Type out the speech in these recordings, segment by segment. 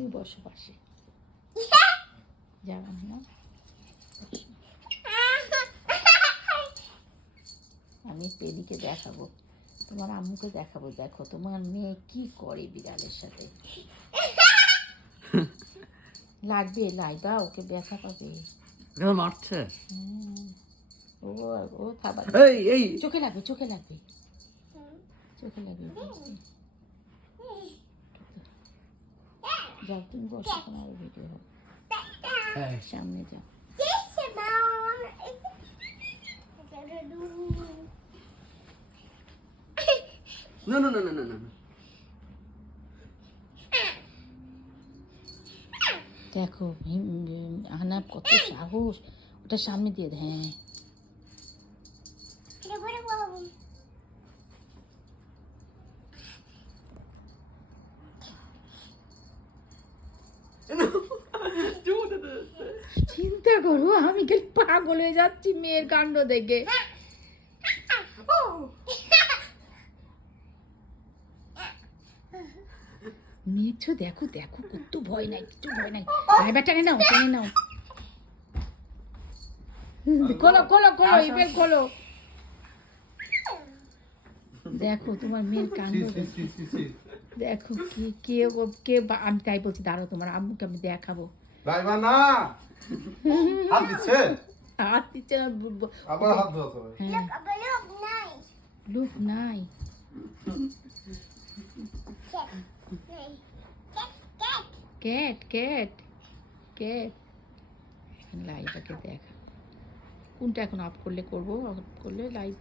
তুমি বসো পাশে, যাবেন না। আমি পেলিকে দেখাবো, তোমার আম্মুকে দেখাবো, দেখো তোমার মেয়ে কি করে বিড়ালের সাথে। লাগবে, লাগা, ওকে ব্যথা পাবে। মারছে। ও ও খাবার চোখে লাগবে, চোখে লাগবে, চোখে লাগবে। যাও তুমি বসো, তোমার ভিডিও হবে, সামনে যাও। No, no, no, no, no, no. দেখো আহনাব কত সাহস, ওটা সামনে দিয়ে দেয়। হ্যাঁ চিন্তা করো, আমি কি পাগল হয়ে যাচ্ছি মেয়ের কাণ্ড দেখে। মেয়েছো দেখো, দেখো কত ভয় নাই, কিছু ভয় নাই। ভাইবা টেনে নাও, টেনে নাও। খোলো খোলো খোলো, ইবেল খোলো। দেখো তোমার মেয়ের কাণ্ড দেখো, কি কে কে, আমি তাই বলছি, দাঁড়াও তোমার আম্মুকে আমি দেখাবো। রাইবা না, হাত দিচ্ছে, হাত দিচ্ছে না, আবার হাত ধোয়া হবে। হ্যাঁ লুক নাই। Cat cat cat. লাইভটাকে দেখা, কোনটা এখন অফ করলে করবো, অফ করলে লাইভ।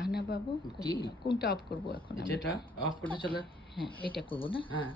আহনা বাবু কি কোনটা অফ করবো এখন? যেটা অফ করতে চলে, হ্যাঁ এটা করবো না। হ্যাঁ